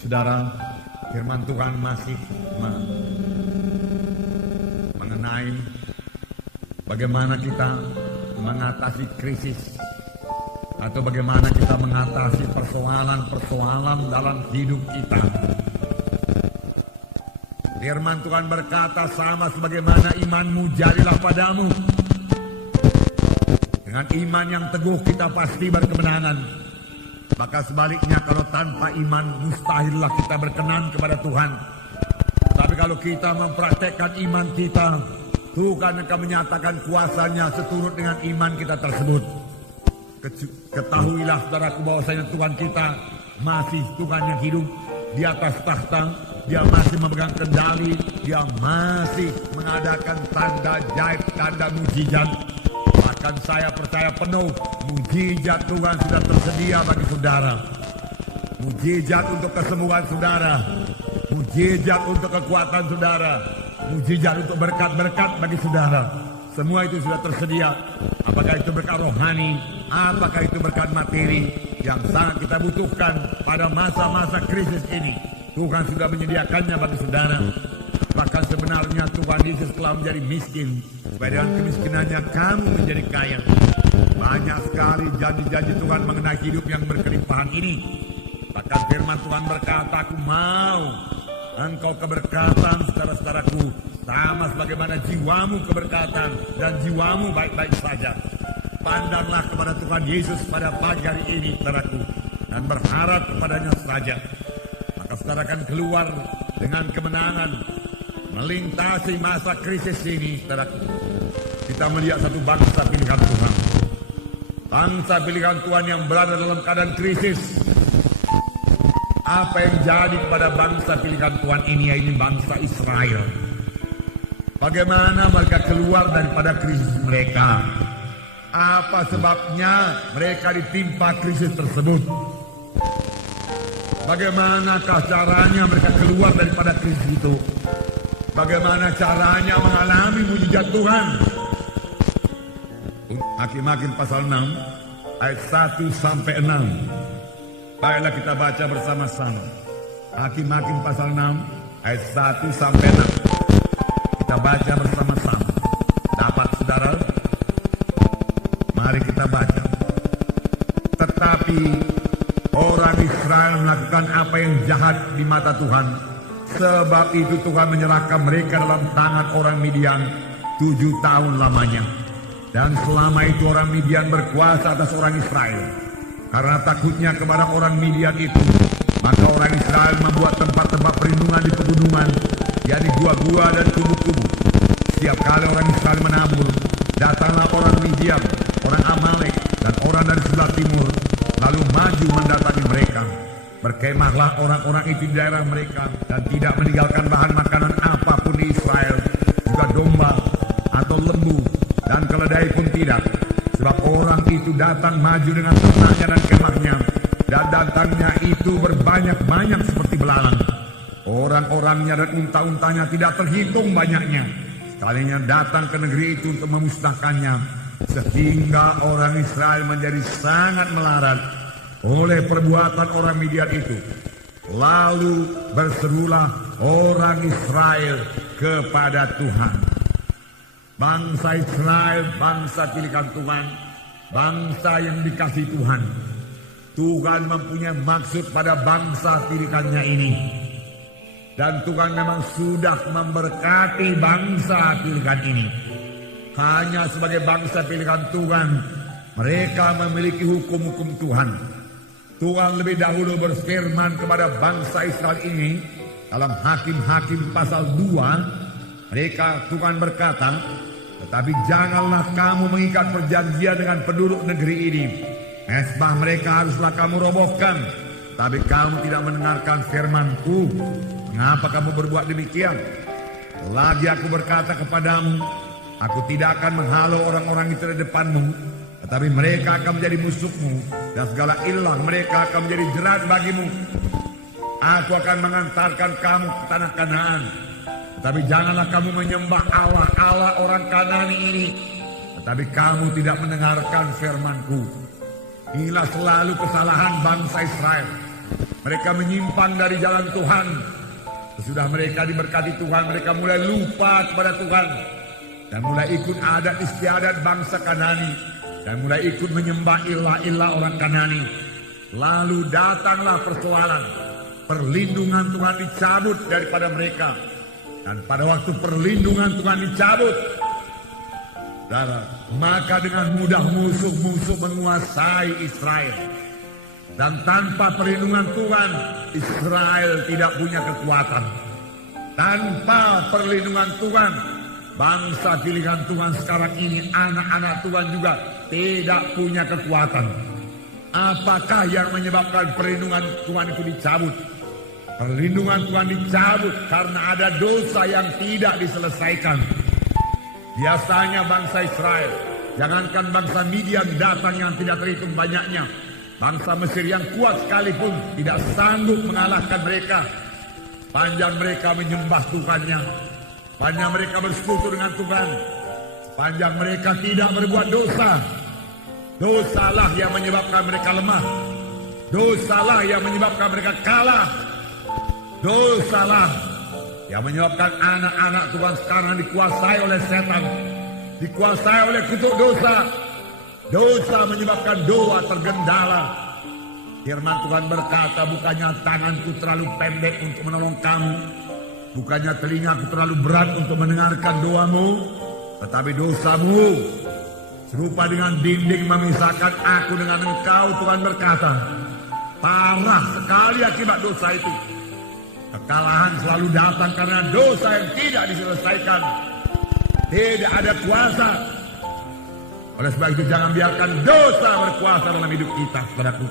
Saudara, firman Tuhan masih mengenai bagaimana kita mengatasi krisis atau bagaimana kita mengatasi persoalan-persoalan dalam hidup kita. Firman Tuhan berkata, sama sebagaimana imanmu jadilah padamu. Dengan iman yang teguh kita pasti berkemenangan. Maka sebaliknya, kalau tanpa iman mustahillah kita berkenan kepada Tuhan. Tapi kalau kita mempraktekkan iman kita, Tuhan akan menyatakan kuasanya seturut dengan iman kita tersebut. Ketahuilah saudaraku bahwasanya Tuhan kita masih Tuhan yang hidup di atas tahta. Dia masih memegang kendali. Dia masih mengadakan tanda ajaib, tanda mujizat. Bahkan saya percaya penuh mujizat Tuhan sudah tersedia bagi saudara. Mujizat untuk kesembuhan saudara. Mujizat untuk kekuatan saudara. Mujizat untuk berkat-berkat bagi saudara. Semua itu sudah tersedia. Apakah itu berkat rohani, apakah itu berkat materi yang sangat kita butuhkan pada masa-masa krisis ini. Tuhan sudah menyediakannya bagi saudara. Bahkan sebenarnya Tuhan Yesus telah menjadi miskin supaya dengan kemiskinannya kamu menjadi kaya. Banyak sekali janji-janji Tuhan mengenai hidup yang berkelimpahan ini. Bahkan firman Tuhan berkata, aku mau engkau keberkatan saudara-saudaraku, sama sebagaimana jiwamu keberkatan dan jiwamu baik-baik saja. Pandanglah kepada Tuhan Yesus pada pagi hari ini saudaraku, dan berharap kepadanya saja. Maka saudara akan keluar dengan kemenangan melintasi masa krisis ini, saudaraku. Kita melihat satu bangsa pilihan Tuhan. Bangsa pilihan Tuhan yang berada dalam keadaan krisis. Apa yang jadi kepada bangsa pilihan Tuhan ini, yaitu bangsa Israel. Bagaimana mereka keluar daripada krisis mereka? Apa sebabnya mereka ditimpa krisis tersebut? Bagaimanakah caranya mereka keluar daripada krisis itu? Bagaimana caranya mengalami mujizat Tuhan? Hakim-Hakim pasal 6 ayat 1 sampai 6. Baiklah kita baca bersama-sama. Hakim-Hakim pasal 6 ayat 1 sampai 6. Kita baca bersama-sama. Dapat saudara? Mari kita baca. Tetapi orang Israel melakukan apa yang jahat di mata Tuhan. Sebab itu Tuhan menyerahkan mereka dalam tangan orang Midian 7 tahun lamanya. Dan selama itu orang Midian berkuasa atas orang Israel. Karena takutnya kepada orang Midian itu, maka orang Israel membuat tempat-tempat perlindungan di pegunungan, yakni gua-gua dan kubu-kubu. Setiap kali orang Israel menabur, datanglah orang Midian, orang Amalek, dan orang dari sebelah timur, lalu maju mendatangi mereka. Berkemahlah orang-orang itu di daerah mereka, dan tidak meninggalkan bahan makanan apapun di Israel, juga domba atau lembu, dan keledai pun tidak. Sebab orang itu datang maju dengan ternaknya dan kemahnya, dan datangnya itu berbanyak-banyak seperti belalang. Orang-orangnya dan unta-untanya tidak terhitung banyaknya. Sekalinya datang ke negeri itu untuk memusnahkannya, sehingga orang Israel menjadi sangat melarat oleh perbuatan orang Midian itu. Lalu berserulah orang Israel kepada Tuhan. Bangsa Israel, bangsa pilihan Tuhan, bangsa yang dikasihi Tuhan. Tuhan mempunyai maksud pada bangsa pilihannya ini. Dan Tuhan memang sudah memberkati bangsa pilihan ini. Hanya sebagai bangsa pilihan Tuhan, mereka memiliki hukum-hukum Tuhan. Tuhan lebih dahulu berfirman kepada bangsa Israel ini dalam Hakim-Hakim pasal 2. Mereka, Tuhan berkata, tetapi janganlah kamu mengikat perjanjian dengan penduduk negeri ini. Mesbah mereka haruslah kamu robohkan. Tapi kamu tidak mendengarkan firman-Ku. Mengapa kamu berbuat demikian? Lagi aku berkata kepadamu, aku tidak akan menghalau orang-orang itu di depanmu, tetapi mereka akan menjadi musuhmu, dan segala ilah mereka akan menjadi jerat bagimu. Aku akan mengantarkan kamu ke tanah Kanaan. Tetapi janganlah kamu menyembah Allah orang Kanani ini. Tetapi kamu tidak mendengarkan firman-Ku. Inilah selalu kesalahan bangsa Israel. Mereka menyimpang dari jalan Tuhan. Sesudah mereka diberkati Tuhan, mereka mulai lupa kepada Tuhan. Dan mulai ikut adat istiadat bangsa Kanani. Dan mulai ikut menyembah ilah-ilah orang Kanani. Lalu datanglah persoalan. Perlindungan Tuhan dicabut daripada mereka. Dan pada waktu perlindungan Tuhan dicabut, maka dengan mudah musuh-musuh menguasai Israel. Dan tanpa perlindungan Tuhan, Israel tidak punya kekuatan. Tanpa perlindungan Tuhan, bangsa pilihan Tuhan sekarang ini, anak-anak Tuhan juga tidak punya kekuatan. Apakah yang menyebabkan perlindungan Tuhan itu dicabut? Perlindungan Tuhan dicabut karena ada dosa yang tidak diselesaikan. Biasanya bangsa Israel, jangankan bangsa Midian datang yang tidak terhitung banyaknya, bangsa Mesir yang kuat sekalipun tidak sanggup mengalahkan mereka. Panjang mereka menyembah Tuhannya, panjang mereka bersekutu dengan Tuhan, panjang mereka tidak berbuat dosa. Dosalah yang menyebabkan mereka lemah. Dosalah yang menyebabkan mereka kalah. Dosalah yang menyebabkan anak-anak Tuhan sekarang dikuasai oleh setan, dikuasai oleh kutuk dosa. Dosa menyebabkan doa tergendala. Firman Tuhan berkata, bukannya tanganku terlalu pendek untuk menolong kamu, bukannya telingaku terlalu berat untuk mendengarkan doamu, tetapi dosamu serupa dengan dinding memisahkan aku dengan engkau. Tuhan berkata, parah sekali akibat dosa itu. Kekalahan selalu datang karena dosa yang tidak diselesaikan. Tidak ada kuasa. Oleh sebab itu jangan biarkan dosa berkuasa dalam hidup kita, saudaraku.